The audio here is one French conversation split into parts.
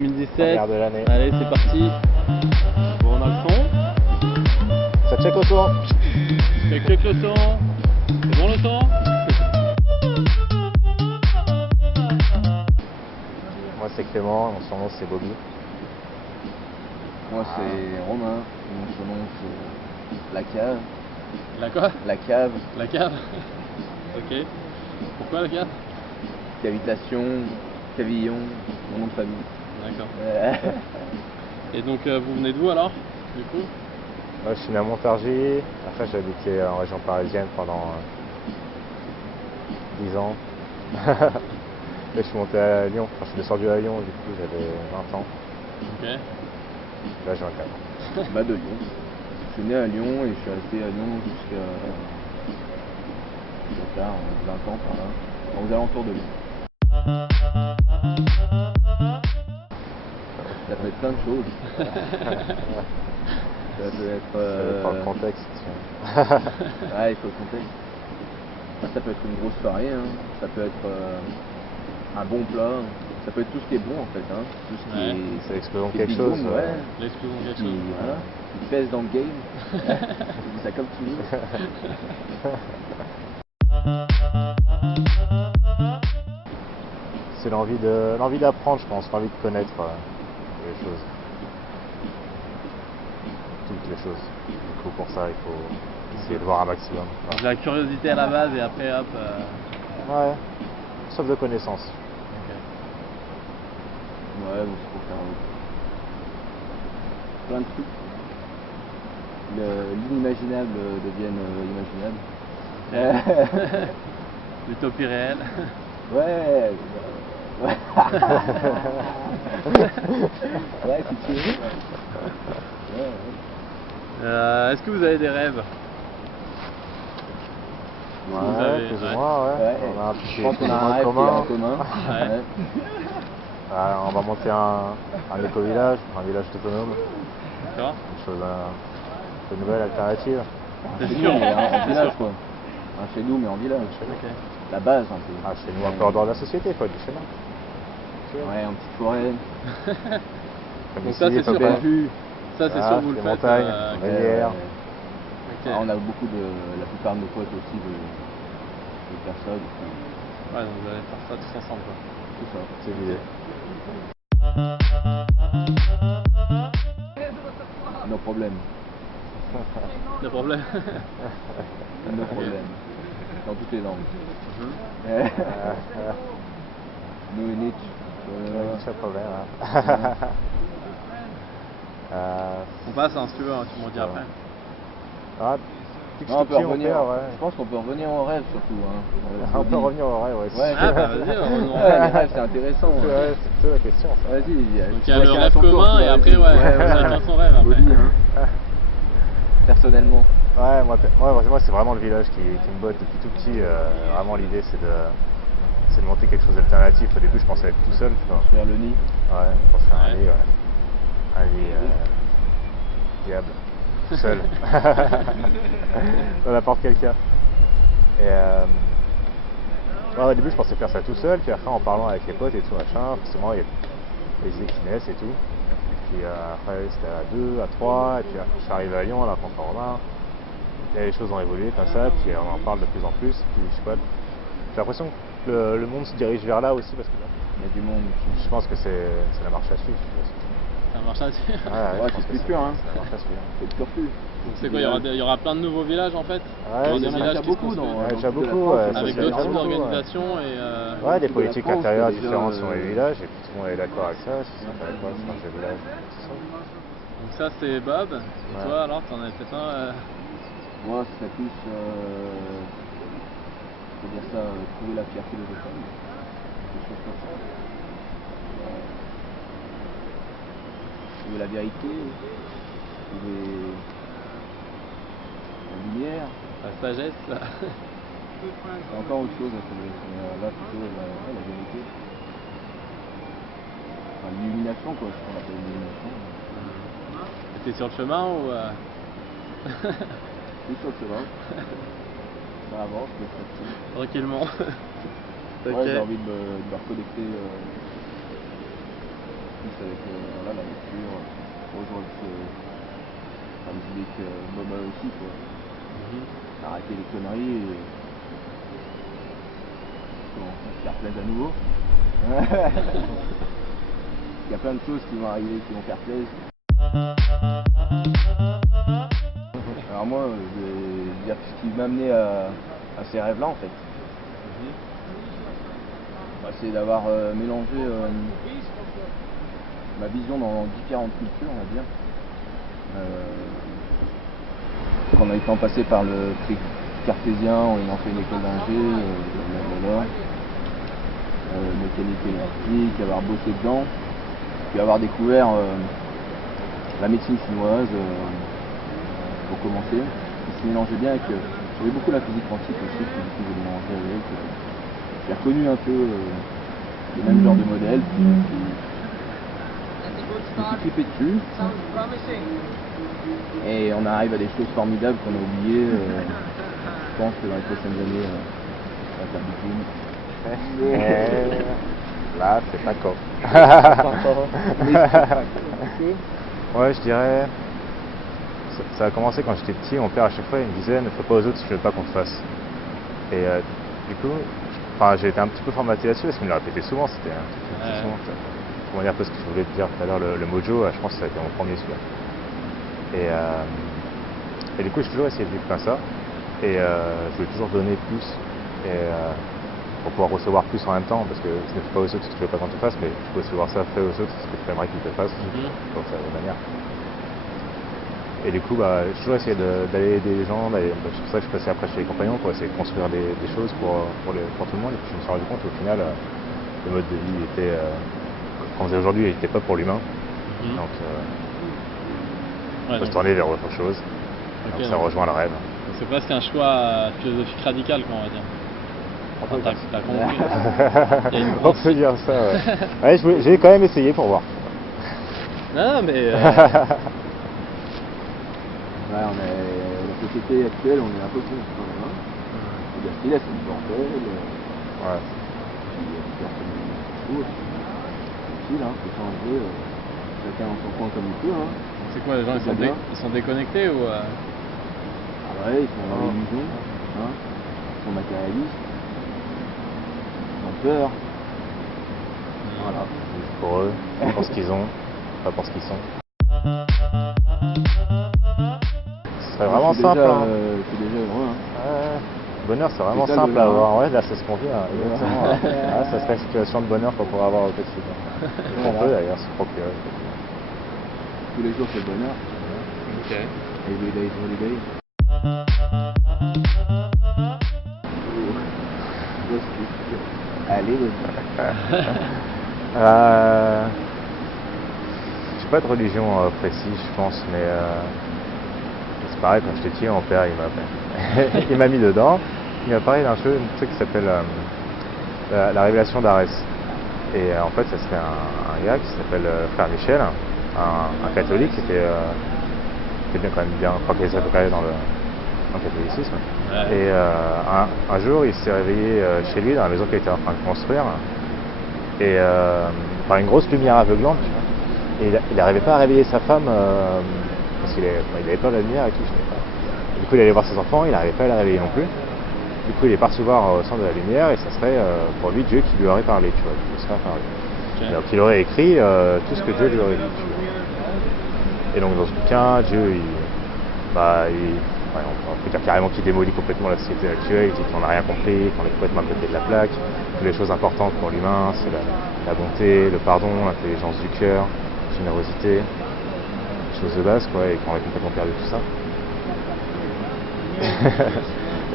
2017. Première de l'année. Allez, c'est parti. Bon, on a le son. Ça check au son. Check le son. C'est bon le son? Moi c'est Clément, mon surnom c'est Bobby. Moi c'est Romain, mon surnom c'est La Cave. La quoi? La Cave. La cave. Ok. Pourquoi la cave? Cavitation, Cavillon, mon nom de famille. D'accord. Ouais. Et donc vous venez d'où alors, du coup? Moi je suis né à Montargis, après j'ai habité en région parisienne pendant 10 ans. Et je suis monté à Lyon, enfin je suis descendu à Lyon, du coup j'avais 20 ans. Ok. Là j'ai 24 ans. Bah de Lyon. Je suis né à Lyon et je suis resté à Lyon jusqu'à tard, 20 ans par là, aux alentours de Lyon. Ça peut être plein de choses. Ça peut être... Ça dépend le contexte. Ouais, il faut le contexte. Ça peut être une grosse soirée, hein. Ça peut être un bon plat, ça peut être tout ce qui est bon en fait, hein. Tout ce qui Ouais. est... C'est l'explosion de qui est quelque big chose. boom, ouais. L'explosion de quelque Qui, chose. voilà, qui pèse dans le game. Je dis ça comme tu veux. C'est l'envie d'apprendre, je pense, l'envie de connaître les choses. Toutes les choses. Du coup pour ça il faut essayer de voir un maximum. Donc, la curiosité à la base et après hop. Ouais, sauf de connaissances. Ok. Ouais, donc il faut faire plein de trucs. L'inimaginable devienne imaginable. L'utopie réelle. Ouais. Ouais. Ouais, si tu veux. Ouais. Est-ce que vous avez des rêves? Ouais, Vous avez- plus ouais. ou moins, ouais. Ouais. On a un petit Je pense qu'on a un rêve qui est en commun. Ouais. Ouais. On va monter un éco-village, un village autonome, D'accord. une chose un peu nouvelle, alternative. C'est Chez sûr. nous, mais en C'est village sûr. quoi. Chez nous, mais en village. Ok. La base un peu. Ah, chez nous, un peu en dehors de la société, quoi, du chemin. Ouais, en petite forêt. Comme Donc ici, ça c'est sûr. Fabien. Ça c'est Ah, sûr vous le les faites. montagnes. Ok. Ouais. Rivière. Ok. Ah, on a beaucoup la plupart de nos potes aussi de personnes. Ouais, donc vous allez faire ça tous ensemble quoi. Tout ça. C'est l'idée. Nos problèmes. Le problème. Nos problèmes. Dans toutes les langues. Mhm. Nous et Nietzsche. C'est un problème. On passe hein, si tu veux, hein, tu m'en dis après. Ah, Non, on peut revenir. ouais. Je pense qu'on peut revenir au rêve surtout. Hein. On peut revenir au rêve, ouais. Ouais. Ah bah vas-y, revenons. Ouais, les rêves c'est intéressant. C'est Hein. ouais, c'est plutôt la question, ça. Vas-y. Donc il y a le rêve commun et après chacun son rêve après. Bobby, hein. Personnellement. Ouais, moi c'est vraiment le village qui me botte depuis tout petit. Vraiment l'idée c'est de monter quelque chose d'alternatif. Au début je pensais être tout seul, tu vois. Construire le nid. Ouais, je pense faire un Ouais. lit, ouais. Un lit diable, tout seul. Dans n'importe quel cas. Et ouais, au début je pensais faire ça tout seul, puis après en parlant avec les potes et tout machin, forcément il y a des idées qui naissent et tout. Puis après c'était à 2, à 3, et puis je suis arrivé à Lyon à la rencontre Romain. Et les choses ont évolué comme ça, puis on en parle de plus en plus. Puis je sais pas, j'ai l'impression que le monde se dirige vers là aussi parce que là, Il y a du monde. je pense que c'est la marche à suivre. Ça marche là-dessus. Ouais, Ouais, je pense c'est que le futur, hein. c'est la marche à suivre. C'est le turfu. Donc c'est quoi, il y aura plein de nouveaux villages en fait? Ouais, Dans des il y en a villages déjà qui se beaucoup construisent. dans- Ouais, déjà toute la beaucoup, France, ouais, ça ça Avec se fait d'autres types beaucoup, ouais. d'organisations et Ouais, des toute la politiques France, intérieures déjà, différentes sur les villages, et puis tout le monde est d'accord avec ça, si ça fait quoi, c'est un village, c'est ça. donc ça c'est Bob. Et Ouais. toi alors t'en as peut-être un Moi, ce serait plus. Faut dire ça, trouver la pierre philosophale. Quelque chose comme ça. Trouver la vérité. Trouver la lumière. la sagesse. C'est encore autre chose, là plutôt la vérité. Enfin, l'illumination, quoi, ce qu'on appelle l'illumination. T'es sur le chemin ou Plus sur le chemin. Ça avance, petit à petit. tranquillement? Ouais, Ok. j'ai envie de me reconnecter plus avec voilà, la lecture, rejoindre la musique Boba aussi, quoi. Arrêter les conneries et se faire plaisir à nouveau. Il y a plein de choses qui vont arriver qui vont faire plaisir. Alors moi, je vais dire ce qui m'a amené à ces rêves-là en fait. C'est d'avoir mélangé ma vision dans différentes cultures, on va dire. En étant passé par le tri cartésien, en ayant fait une école d'ingé, mécanique électrique, avoir bossé dedans, puis avoir découvert la médecine chinoise pour commencer, qui se mélangeait bien avec. J'avais beaucoup la physique quantique aussi, puis du coup j'ai mélangé avec. J'ai reconnu un peu les mêmes genres de modèles, puis je me suis trippé dessus. Et on arrive à des choses formidables qu'on a oubliées. Je pense que dans les prochaines années, ça va faire du boom. Là, c'est pas con. Ouais, je dirais. Ça a commencé quand j'étais petit. Mon père, à chaque fois, il me disait ne fais pas aux autres si tu veux pas qu'on te fasse. Et du coup, j'ai été un petit peu formaté là-dessus parce qu'il me l'a répété souvent. C'était souvent. Comment dire un peu ce que je voulais te dire tout à l'heure, le mojo, je pense que ça a été mon premier celui-là. Et du coup, j'ai toujours essayé de vivre comme ça. Et je voulais toujours donner plus. Pour pouvoir recevoir plus en même temps, parce que ce ne fait pas aux autres ce que tu veux pas qu'on te fasse, mais tu peux aussi voir ça fait aux autres ce que tu aimerais qu'ils te fassent, donc c'est la même manière. Et du coup, j'ai toujours essayé d'aller aider les gens, c'est pour ça que je suis passé après chez les compagnons pour essayer de construire des choses pour tout le monde, et puis je me suis rendu compte au final, le mode de vie était, qu'on faisait aujourd'hui, il n'était pas pour l'humain, donc il faut se tourner vers autre chose, donc ça rejoint le rêve. C'est presque un choix philosophique radical, quoi, on va dire. T'as compris. On peut dire ça, ouais. Ouais, j'ai quand même essayé pour voir. Non, mais... Ouais, la société actuelle, on est un peu con quand même. C'est-à-dire qu'il laisse le bordel. Ouais. Puis facile, faut changer. Chacun en son coin comme il peut. C'est quoi, les gens ils sont déconnectés ou Ah ouais, ils sont dans l'illusion. Ils sont matérialistes. Peur. Voilà, c'est pour eux, pour ce qu'ils ont, pas pour ce qu'ils sont. Ce serait vraiment simple. C'est déjà heureux. Le bonheur, c'est vraiment simple à avoir. Ouais, là, c'est ce qu'on vit. Exactement. Ça serait une situation de bonheur qu'on pourrait avoir au quotidien. On peut d'ailleurs se procurer. Tous les jours, c'est le bonheur. Ok. Every day is holiday. Allez, j'ai pas de religion précise, je pense, mais c'est pareil, quand j'étais petit, mon père, il m'a mis dedans. Il m'a parlé d'un truc qui s'appelle la révélation d'Arès. Et en fait, ça serait un gars qui s'appelle Frère Michel, un catholique qui était bien quand même bien, pas qu'il s'appelait dans le catholicisme. Ouais. Et un jour, il s'est réveillé chez lui, dans la maison qu'il était en train de construire, et par une grosse lumière aveuglante, et il n'arrivait pas à réveiller sa femme, parce qu'il avait peur de la lumière et tout, je sais pas. Et du coup, il allait voir ses enfants, il n'arrivait pas à la réveiller non plus. Du coup, il est parti voir au centre de la lumière, et ça serait pour lui Dieu qui lui aurait parlé, tu vois, qui lui serait apparu. Okay. Donc il aurait écrit tout ce que Dieu lui aurait dit, tu vois. Et donc dans ce bouquin, Dieu, on peut dire carrément qu'il démolit complètement la société actuelle, il dit qu'on n'a rien compris, qu'on est complètement à côté de la plaque, que les choses importantes pour l'humain, c'est la bonté, le pardon, l'intelligence du cœur, la générosité, les choses de base, quoi, et qu'on a complètement perdu tout ça.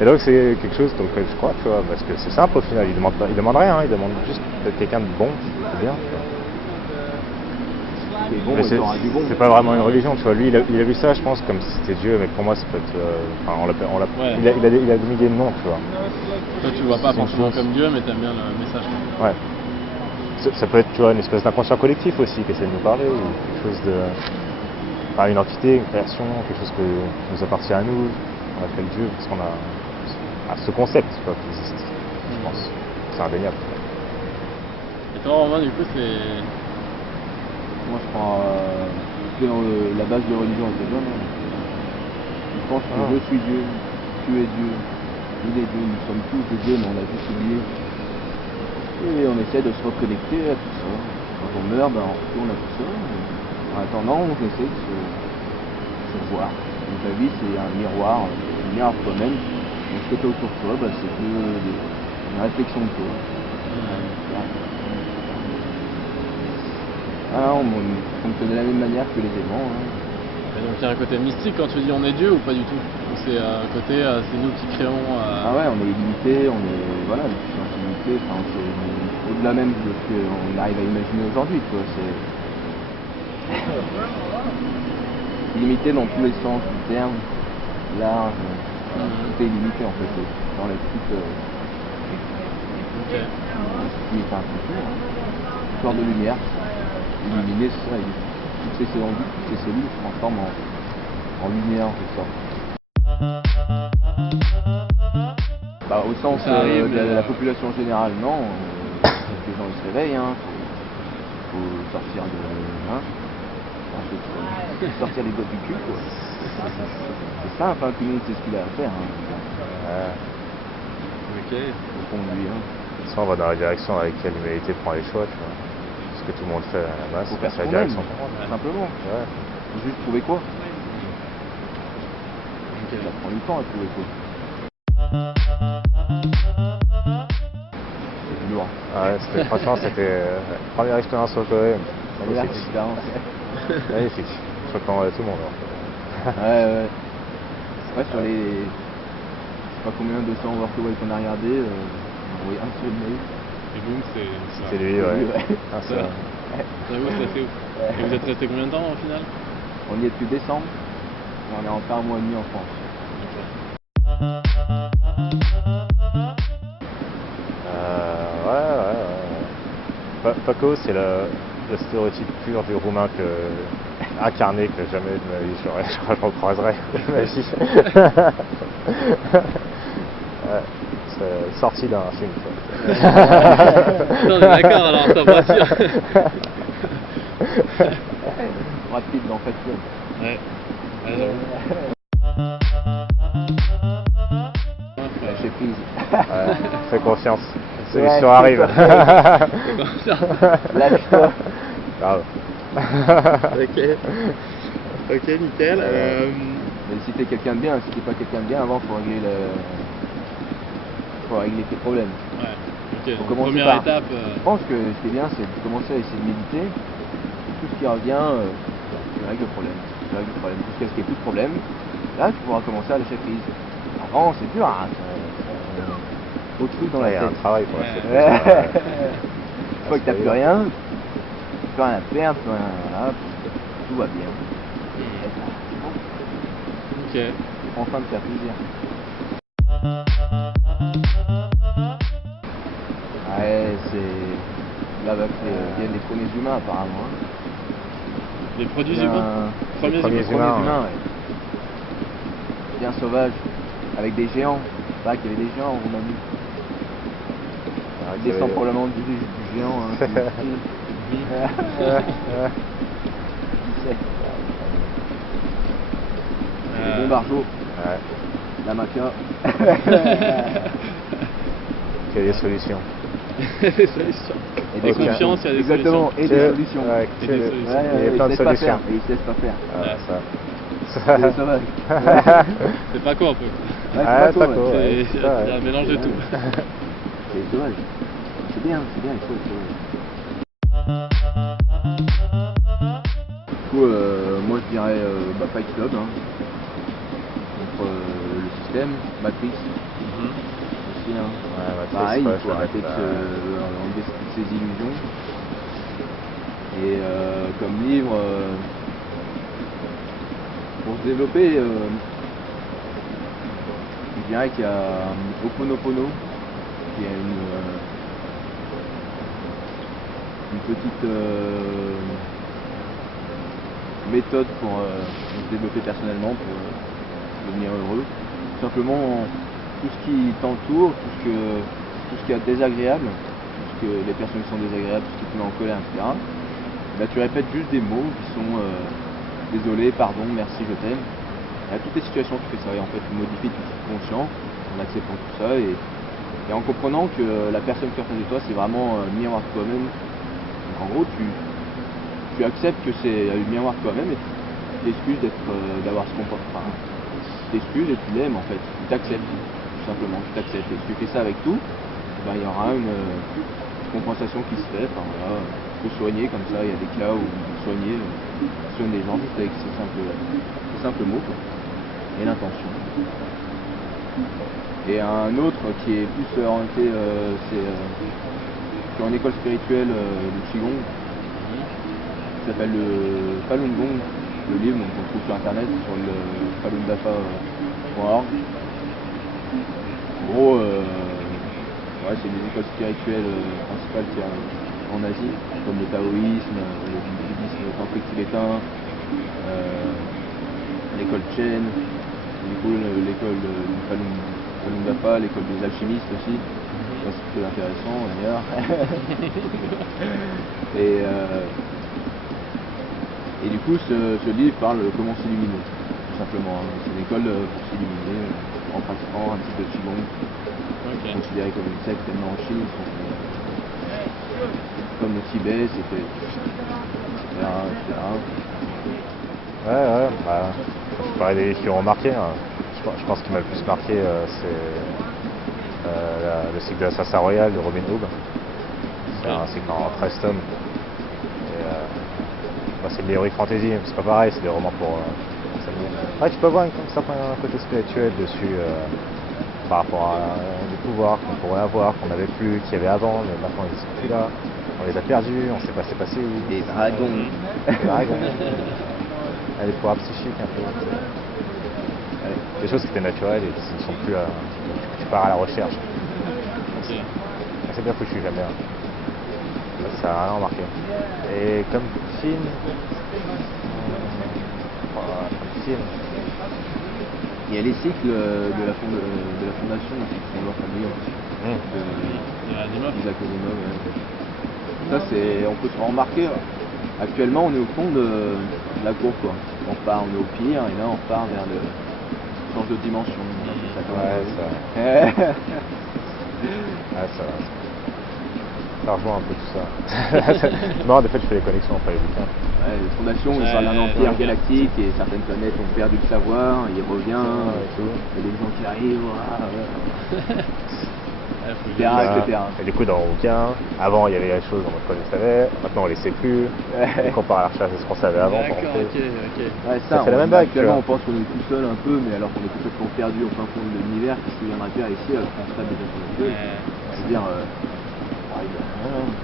Et donc c'est quelque chose auquel je crois, tu vois, parce que c'est simple au final, il demande rien, il demande juste d'être quelqu'un de bon, c'est bien, tu vois. Bon, mais c'est pas vraiment une religion, tu vois. Lui, il a vu ça, je pense, comme si c'était Dieu, mais pour moi, ça peut être. Ouais. Il a mis des noms, tu vois. Toi, tu le vois pas forcément comme Dieu, mais t'aimes bien le message. Ouais. Ça peut être, tu vois, une espèce d'inconscient collectif aussi qui essaie de nous parler, ou quelque chose de. Enfin, une entité, une création, quelque chose qui nous appartient à nous. On appelle Dieu parce qu'on a ce concept, tu vois, qui existe. Je pense. C'est indéniable. Et toi, Romain, du coup, Moi je prends la base de religion était bonne. Hein. Je pense que je suis Dieu, tu es Dieu, il est Dieu, nous sommes tous des dieux, mais on a juste oublié. Et on essaie de se reconnecter à tout ça. Quand on meurt, ben, on retourne à tout ça. En attendant, on essaie de se voir. Donc la vie c'est un miroir de toi-même. Donc ce que tu as autour de toi, ben, c'est que une réflexion de toi. Ah, on fonctionne de la même manière que les aimants. Hein. Et donc il y a un côté mystique quand tu dis on est Dieu ou pas du tout? Ou c'est un côté c'est nous qui créons Ah ouais, on est illimité, on est. Voilà, la puissance illimitée, enfin, c'est au-delà même de ce qu'on arrive à imaginer aujourd'hui, quoi. C'est illimité dans tous les sens du terme, large, tout est illimité en fait, dans la petite. Qui est un futur, une sorte de lumière. Illuminer, c'est ça, toutes ces cellules se transforment en lumière en quelque sorte. Bah, au sens de la population générale, non. Les gens ils se réveillent, hein. Faut sortir de. Hein, sortir les doigts du cul, quoi. C'est simple, hein, tout le monde sait ce qu'il a à faire. Hein. Ok. Au fond de lui, hein. Ça, on va dans la direction avec laquelle l'humanité prend les choix, tu vois. Ce que tout le monde fait à la masse, Faut faire c'est la ce qu'on aime, direction. simplement. Ouais. Faut juste trouver quoi. Ça prend du temps à trouver quoi. C'est lourd. Ouais, franchement, c'était première expérience au Coréen. Première Magnifique. expérience. Magnifique. Je recommande à tout le monde. Alors. Ouais. Ouais, sur les. Je sais pas combien, 200 workaway qu'on a regardé, on voyait un seul mail. Et boum, c'est ça. C'est lui, ouais. Ah, Ça, j'avoue, c'est assez ouf. Et vous êtes resté combien de temps au final? On y est depuis décembre, et on est encore un mois et demi en France. Ouais. Paco, c'est le stéréotype pur du roumain incarné que jamais de ma vie je recroiserai de ma vie. Ouais, c'est sorti d'un film. Non, d'accord, alors ça me rassure. Rapide dans Fight Club. Ouais. Lâcher prise. Ouais, fais confiance. Ouais, Solution arrive. Lâche-toi. Grave. Ok, nickel. Mais si t'es quelqu'un de bien, si t'es pas quelqu'un de bien, avant faut régler tes problèmes. Ouais. Ok, Faut donc, commencer première par- étape. Je pense que ce qui est bien, c'est de commencer à essayer de méditer. Et tout ce qui revient, tu règles le problème. Jusqu'à ce qu'il n'y ait plus de problème. Là, tu pourras commencer à lâcher prise. Avant, c'est dur, hein. Trop de trucs dans la Il y a un tête. travail pour lâcher prise. Une fois que t'as plus rien, plus rien à perdre, plus rien, voilà, tout va bien. Ok. Enfin de faire plaisir. Ouais, c'est là-bas que viennent les premiers humains apparemment. Hein. Les produits Bien- humains. premiers humains. humains. Ouais. Bien sauvage, avec des géants. C'est vrai qu'il y avait des géants en Roumanie. Ils descendent probablement du géant. Hein, qui sait. Les Bombardiers, Ouais. la maca. Il y a des solutions. Des solutions. Et Des des confiance, il y a des Exactement, et des solutions. Ouais, Et des solutions. il y a plein de ils se laissent pas solutions. faire, et ils se laissent pas faire. Ah, ça. C'est des sauvages. C'est pas quoi un peu. Ouais, Ah, c'est pas Paco, cool, ouais. ouais. C'est un mélange de tout. C'est sauvage. C'est bien, il faut être sauvage. Du coup, moi je dirais Fight Club, hein, contre le système, Matrix aussi. Hein. Ouais, Matrix, Pareil, ouais, il faut je vais arrêter de mettre, enlever toutes ces illusions. Et comme livre, pour se développer, je dirais qu'il y a Ho'oponopono, qui est une petite méthode pour se développer personnellement, pour devenir heureux. Tout simplement, tout ce qui t'entoure, tout ce qui est désagréable, tout ce que les personnes qui sont désagréables, tout ce qui te met en colère, etc. bah, tu répètes juste des mots qui sont désolé, pardon, merci, je t'aime. À toutes les situations, tu fais ça. Et en fait, tu modifies ton subconscient en acceptant tout ça et en comprenant que la personne qui est en face de toi, c'est vraiment le miroir de toi-même. Donc en gros, tu acceptes que c'est le miroir de toi-même et tu t'excuses d'avoir ce comportement. Enfin, tu t'excuses et tu l'aimes en fait. Tu t'acceptes, tout simplement. Tu t'acceptes. Et si tu fais ça avec tout, ben, il y aura une compensation qui se fait. Enfin, voilà, tu peux soigner comme ça. Il y a des cas où soigner les gens juste avec ces simples mots quoi. Et l'intention. Et un autre qui est plus orienté, c'est sur une école spirituelle du Qigong, qui s'appelle le Falun Gong, le livre qu'on trouve sur internet sur le falundafa.org. En gros, ouais, c'est des écoles spirituelles principales qu'il y a en Asie, comme le taoïsme, le bouddhisme tantrique tibétain, l'école Chen, du coup l'école du Falun Dafa, l'école des alchimistes aussi. Ça c'est très intéressant d'ailleurs. et du coup ce livre parle de comment s'illuminer, tout simplement. C'est une école pour s'illuminer en pratiquant un type de Qigong. Okay. Considéré comme une secte tellement en Chine, comme le Tibet, etc. Ouais, bah, je parlais des livres qui ont remarqué. Hein. Je pense qu'il m'a le plus marqué, c'est le cycle de l'Assassin Royal de Robin Hood. C'est un cycle en 13 tomes. Bah, c'est de l'heroic fantasy, mais c'est pas pareil, c'est des romans pour s'amuser. Ouais, tu peux avoir un certain côté spirituel dessus, par rapport à des pouvoirs qu'on pourrait avoir, qu'on n'avait plus, qu'il y avait avant, mais maintenant ils ne sont plus là. On les a perdus, on ne sait pas c'est passé où. Des dragons. Des dragons. Des pouvoirs psychiques un peu. Des choses qui étaient naturelles et qui ne sont plus à... Tu pars à la recherche. Okay. C'est bien foutu, j'aime bien. Ça n'a rien remarqué. Et comme film... Il y a les cycles de la fondation qui font leur famille Isaac Asimov. Ça c'est, on peut se remarquer. Actuellement on est au fond de la courbe quoi. On est au pire et là on part vers le change de dimension. Ça rejoint un peu tout ça. Non, en fait je fais les connexions entre les bouquins. Ouais, les fondations, on parle d'un empire galactique et certaines planètes ont perdu le savoir, il revient, et tout. Et les gens qui arrivent, etc. Et du coup dans le bouquin, avant il y avait des choses en mode qu'on les savait, maintenant on les sait plus, et qu'on part à la recherche de ce qu'on savait avant. Ouais, ça fait la même vague. Actuellement on pense qu'on est tout seul un peu, mais alors qu'on est complètement perdu au fin fond de l'univers, qui se viendra faire ici, alors qu'on se tape déjà sur le feu. C'est-à-dire,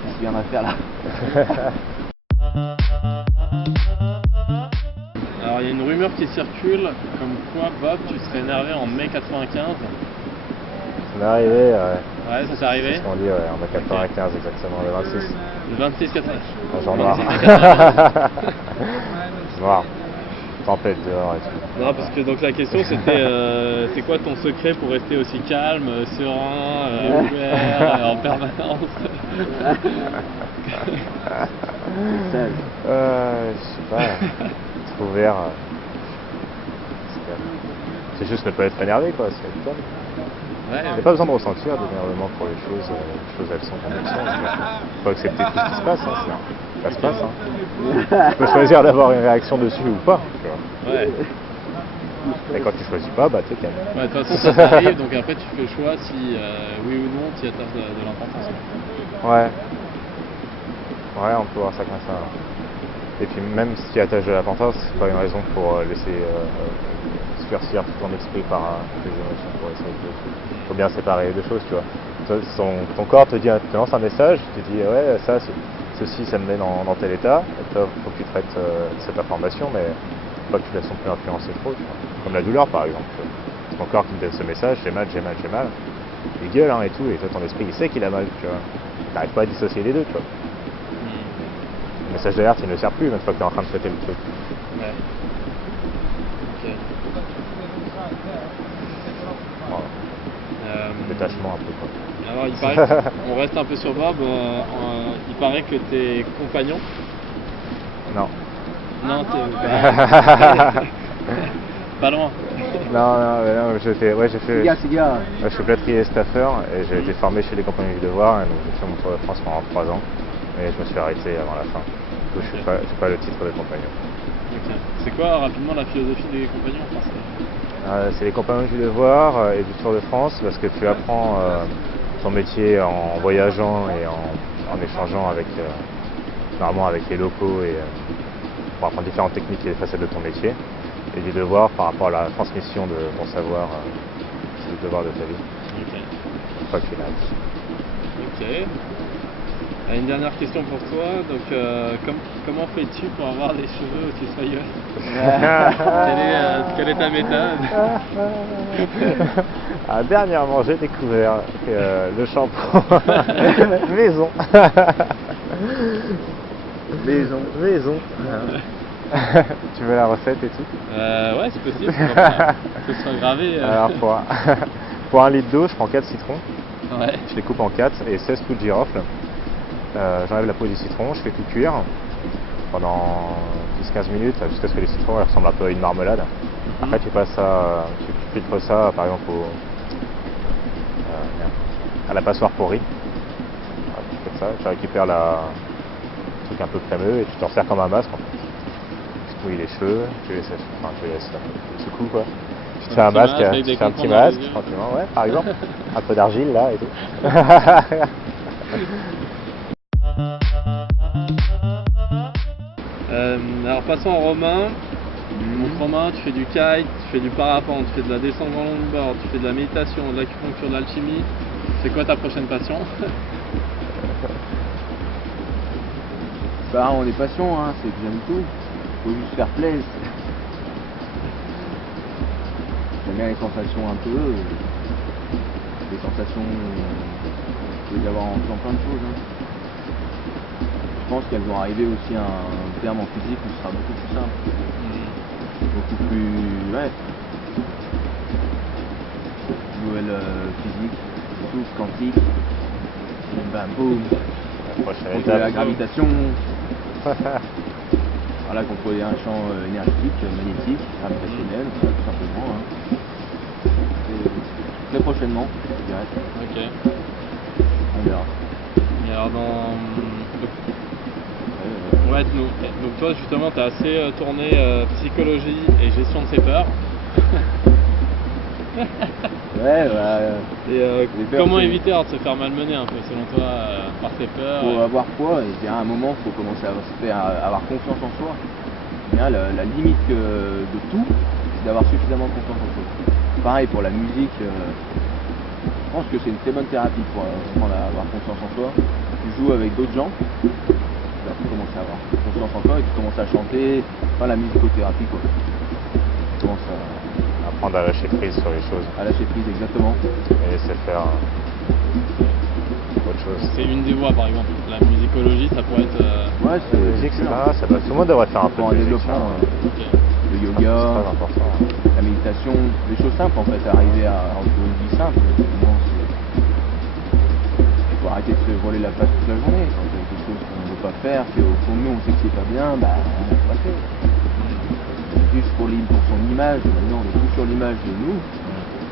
qu'est-ce qu'il viendra faire là? Alors il y a une rumeur qui circule, comme quoi Bob, tu serais énervé en mai 95. Ça m'est arrivé, ouais, ça t'est arrivé? C'est ce qu'on dit, ouais, en mai 95 exactement, le 26. Le 26 95. Un jour noir. Noir. Tempête dehors et tout. Non, parce que donc la question c'était c'est quoi ton secret pour rester aussi calme, serein, ouvert, en permanence? Je sais pas. Être ouvert. C'est juste ne pas être énervé quoi, c'est le temps. Ouais, il n'y a pas besoin de ressentir d'énervement pour les choses elles sont comme elles sont. Il faut accepter tout ce qui se passe, hein, ça se passe. Hein. Tu peux choisir d'avoir une réaction dessus ou pas. Tu vois. Ouais. Et quand tu choisis pas, bah t'es calme. Ouais, de toute façon ça t'arrive, donc après tu fais le choix si oui ou non tu y attaches de l'importance. Ouais. Ouais, on peut voir ça comme ça. Et puis même si tu y attaches de l'importance, c'est pas une raison pour laisser submerger tout ton esprit par tes émotions pour essayer de... faut bien séparer les deux choses, tu vois. Ton corps te lance un message, tu te dis ouais ça, ceci ça me met dans tel état, il faut que tu traites cette information, mais faut pas que tu laisses non plus influencer trop, tu vois. Comme la douleur par exemple, ton corps qui te donne ce message, j'ai mal, il gueule hein, et tout, et toi ton esprit il sait qu'il a mal, tu vois. T'arrives pas à dissocier les deux, tu vois. Le message d'alerte il ne sert plus une fois que tu es en train de traiter le truc. Ouais. Ok. Voilà. Détachement un peu quoi. Alors il paraît on reste un peu sur Bob, il paraît que tes compagnons Non, pas loin. Non, j'ai fait, ouais, j'ai fait, Siga. je suis plâtrier et staffeur et j'ai été formé chez les Compagnons du Devoir et donc j'ai fait mon Tour de France pendant 3 ans et je me suis arrêté avant la fin. Du coup, je suis pas le titre de compagnon. Ok. C'est quoi rapidement la philosophie des compagnons? C'est les Compagnons du Devoir et du Tour de France parce que tu apprends ton métier en voyageant et en échangeant avec, normalement avec les locaux et pour apprendre différentes techniques et facettes de ton métier. Et du devoir par rapport à la transmission de ton savoir, c'est le devoir de ta vie. Ok. Quoi qu'il arrive. Ok. Une dernière question pour toi. Donc, comment fais-tu pour avoir les cheveux aussi soyeux? Quelle est ta méthode? Dernièrement, j'ai découvert le shampoing maison. Maison. Tu veux la recette et tout? Ouais, c'est possible. Que ce soit gravé. Alors pour 1 litre d'eau, je prends 4 citrons. Ouais. Je les coupe en 4 et 16 clous de girofle. J'enlève la peau du citron, je fais tout cuire pendant 10-15 minutes jusqu'à ce que les citrons ressemblent un peu à une marmelade. Après tu passes tu filtres ça par exemple à la passoire pour riz. Voilà, tu fais ça, tu récupères le truc un peu crémeux et tu t'en sers comme un masque en fait. Tu mouilles les cheveux, tu laisses secoues quoi. Tu te fais un masque, tu te fais un petit masque tranquillement, ouais, par exemple. Un peu d'argile là et tout. Alors passons en Romain. Donc Romain, tu fais du kite, tu fais du parapente, tu fais de la descente en longboard, tu fais de la méditation, de l'acupuncture, de l'alchimie. C'est quoi ta prochaine passion? Bah, on est passion, hein, c'est que j'aime tout. Faut juste faire plaisir. J'aime bien les sensations un peu. Les sensations, il peut y avoir dans plein de choses. Hein. Je pense qu'elles vont arriver aussi à un terme en physique où ce sera beaucoup plus simple. Beaucoup plus. Ouais. Nouvelle physique, souffle quantique. Bam boum. Contrôler la gravitation. Voilà, contrôler un champ énergétique, magnétique, gravitationnel, tout simplement. Hein. Très prochainement, je dirais. Ok. On verra. Et alors ouais, donc toi justement tu as assez tourné psychologie et gestion de ses peurs. Ouais, et comment éviter alors de se faire malmener un peu selon toi par tes peurs? Faut avoir foi et à un moment il faut commencer à avoir confiance en soi. Bien, la limite de tout, c'est d'avoir suffisamment confiance en soi. Pareil pour la musique, je pense que c'est une très bonne thérapie pour apprendre à avoir confiance en soi. Tu joues avec d'autres gens, là tu commences à avoir confiance en toi et tu commences à chanter, enfin la musicothérapie quoi. Tu commences à apprendre à lâcher prise sur les choses. À lâcher prise, exactement. Et laisser faire autre chose. C'est une des voies par exemple. La musicologie, ça pourrait être. Ouais, c'est la musique, c'est ça. Tout le monde devrait faire un peu de musique. Le yoga, c'est très important. La méditation, des choses simples en fait, arriver à rendre une vie simple. Il faut arrêter de se voler la face toute la journée. Quand il y a quelque chose qu'on ne veut pas faire, qu'au fond de nous on sait que c'est pas bien, bah on ne l'a pas fait. Juste pour son image, maintenant on est tout sur l'image de nous.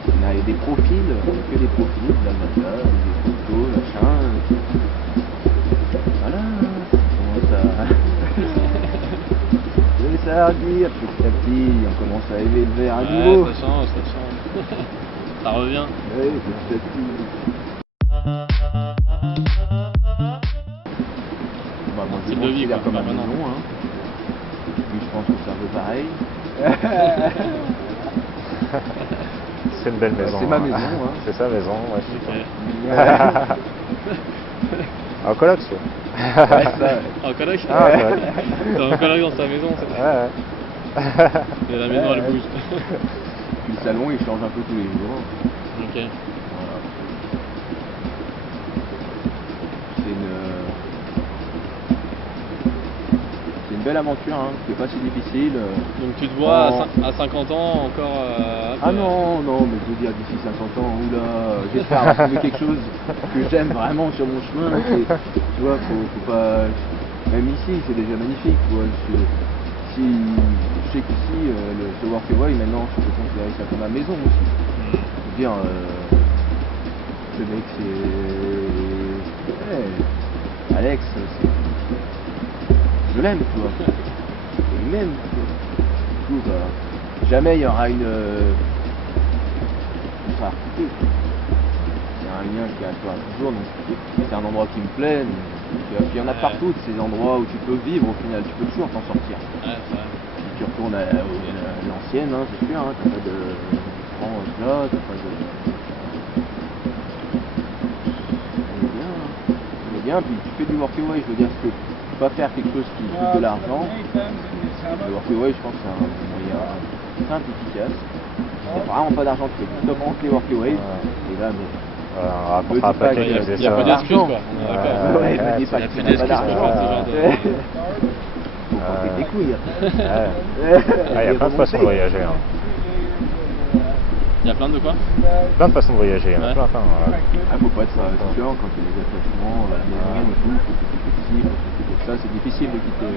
Il y a des profils, que des profils, blablabla, des photos, machin. Voilà, on commence à. Ça dire petit à petit, on commence à élever le verre à nouveau. Ça change. Ça revient. Oui, petit à petit. Bah, moi je le considère comme ma maison, hein. Puis je pense que c'est un peu pareil. C'est une belle maison. C'est ma maison, hein. C'est sa maison, ouais, je suis Okay. En coloc, tu vois. Ouais, ça, ouais. En coloc? Ah, ouais. T'es en coloc dans sa maison, c'est ça? Ouais. Et la maison elle bouge. Puis le salon il change un peu tous les jours. Ok. Voilà. C'est une belle aventure, hein, qui est pas si difficile. Donc tu te vois à 50 ans encore ah non, mais je veux dire d'ici 50 ans, oula, j'espère avoir trouvé quelque chose que j'aime vraiment sur mon chemin. Tu vois, faut pas. Même ici, c'est déjà magnifique. Tu vois, si Workaway, maintenant je peux considérer ça comme ma maison aussi. Je veux dire, ce mec c'est... Ouais, Alex, je l'aime, tu vois. Il m'aime, tu vois. Du coup, bah, jamais il y aura une... Enfin, il y a un lien qui restera toujours, donc c'est un endroit qui me plaît. Donc, il y en a partout de ces endroits où tu peux vivre au final, tu peux toujours t'en sortir. Tu retournes à l'ancienne, hein, c'est sûr, hein, t'as pas de grand plat, t'as pas de... On est bien, puis tu fais du workaway, je veux dire, tu peux pas faire quelque chose qui coûte de l'argent. Le workaway, je pense que c'est un moyen simple, efficace. Il n'y a vraiment pas d'argent, tu fais tout rentrer workaway, et là, mais... On racontera pas Il quelqu'un n'y qui faisait a pas ça. d'excuse quoi. On est d'accord. Ouais, me dis pas Il n'y a que plus tu n'as pas d'excuses pour d'argent. faire ce genre de. Faut porter tes couilles. Il y a plein de façons de voyager. Hein. Il y a plein de quoi? Plein de façons de voyager, il y en a Ouais. plein. Ouais. Ah, faut pas être chiant quand il y a des attachements, la maison et tout, faut que tu t'occupes de ci, faut que tu t'occupes de ça, c'est difficile de quitter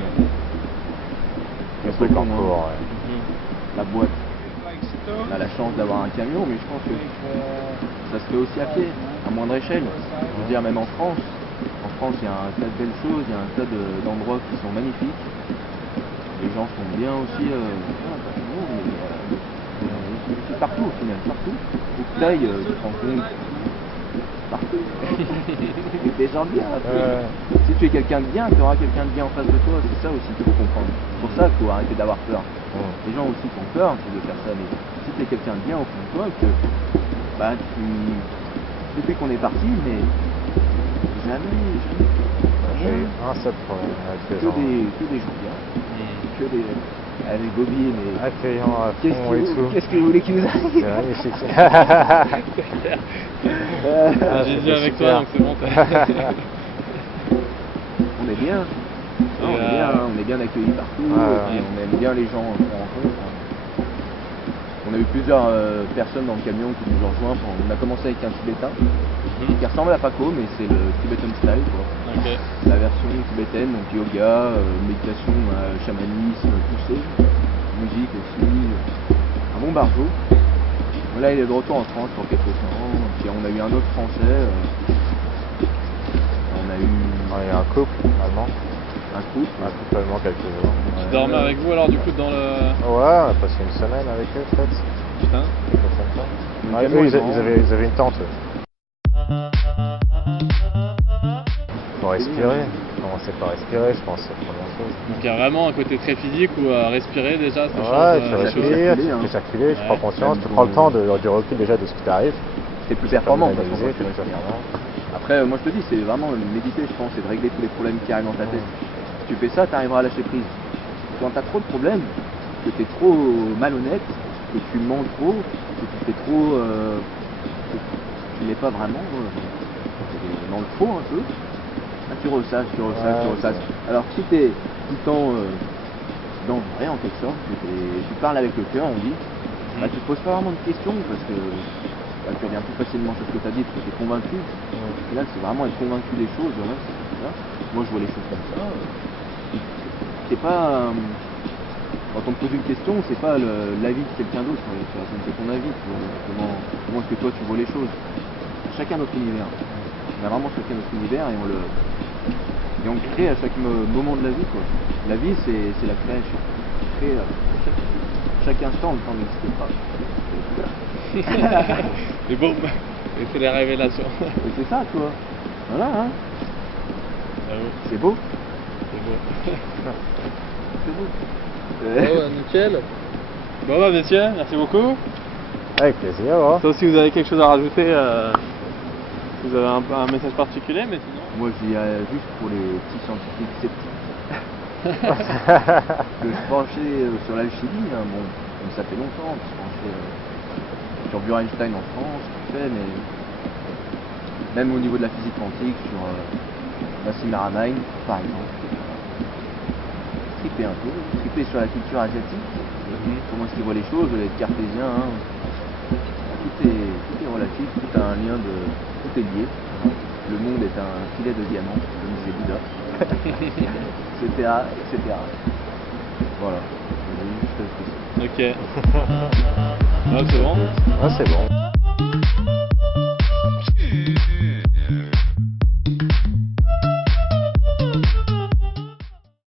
Les trucs en cours. Ouais. la boîte. On a la chance d'avoir un camion, mais je pense que ça se fait aussi à pied, à moindre échelle. Je veux dire, même en France, il y a un tas de belles choses, il y a un tas d'endroits qui sont magnifiques. Les gens sont bien aussi, pas tout le monde, mais partout au final, partout. Où que t'ailles, tu te rends compte, partout. Et des gens bien. Si tu es quelqu'un de bien, tu auras quelqu'un de bien en face de toi, c'est ça aussi qu'il faut comprendre. C'est pour ça qu'il faut arrêter d'avoir peur. Les gens aussi qui ont peur de faire ça, mais si tu es quelqu'un de bien au fond de toi, que bah depuis qu'on est parti, mais jamais J'ai eu un seul problème avec les gens. que des gens bien, que des avec Bobby, mais Accueillant à fond et tout. qu'est-ce que vous voulez qu'il nous arrive? C'est magnifique. J'ai dit avec toi, donc c'est bon. On est bien. Non, on est bien accueillis partout, et on aime bien les gens qu'on rencontre. On a eu plusieurs personnes dans le camion qui nous ont rejoints. On a commencé avec un Tibétain qui ressemble à Paco, mais c'est le Tibetan style, quoi. Ok. La version tibétaine, donc yoga, méditation, chamanisme, poussé, musique aussi, un bon barjo. Là, il est de retour en France pour quelques temps. Puis on a eu un autre Français. On a eu Il y a un couple allemand. un couple. Un couple allemand quelques jours. Tu dormais avec vous alors du coup dans le. Ouais, on a passé une semaine avec eux peut-être. Putain. Quelque chose comme ça. Le Ouais, camion eux, est grand. ils avaient une tente. Pour respirer. Commencer par respirer, je pense, c'est la première chose. Donc il y a vraiment un côté très physique où respirer déjà ça Ouais, change. tu ça respires, circuler, tu hein. fais circuler, tu Ouais. prends conscience, Même tu ton- prends le temps du recul déjà de ce qui t'arrive. C'est plus performant parce Analyser, que tu c'est plus respires. performant. Après, moi je te dis, c'est vraiment méditer, je pense, c'est de régler tous les problèmes qui arrivent dans ta tête. Si tu fais ça, tu arriveras à lâcher prise. Quand tu as trop de problèmes, que tu es trop malhonnête, que tu mens trop, que tu fais trop. Que tu n'es pas vraiment dans le faux un peu, là, tu ressasses. Alors si tu es tout le temps dans le vrai en quelque sorte, tu parles avec le cœur, on dit, bah, tu te poses pas vraiment de questions parce que bah, tu reviens plus facilement sur ce que tu as dit parce que tu es convaincu. Là, c'est vraiment être convaincu des choses. Voilà, c'est ça. Moi, je vois les choses comme ça. C'est pas. Quand on te pose une question, c'est pas l'avis de quelqu'un d'autre. Tu racontes que ton avis. Comment est-ce que toi tu vois les choses. Chacun notre univers. On a vraiment chacun notre univers et on le crée à chaque moment de la vie, quoi. La vie, c'est la création. On crée chaque instant, le temps n'existe pas. Et boum. Et c'est les révélations. Et c'est ça, quoi. Voilà, hein. Bravo. C'est beau. C'est beau. C'est beau. Oh, nickel. Bon bah messieurs, merci beaucoup. Avec plaisir. Hein. Sauf si vous avez quelque chose à rajouter, si vous avez un message particulier, mais sinon. Moi, je dis juste pour les petits scientifiques sceptiques. De se pencher sur l'alchimie, hein, bon, comme ça fait longtemps, de se pencher sur Einstein en France, tout fait, mais même au niveau de la physique quantique, sur Nassim Haramein, par exemple. Triper un peu, triper sur la culture asiatique, comment est-ce qu'ils voient les choses, les cartésiens, hein. Tout est relatif, tout a un lien tout est lié. Le monde est un filet de diamants, comme disait Bouddha, etc., etc. Voilà. très difficile. Ok. Ah, c'est bon. Ah, c'est bon.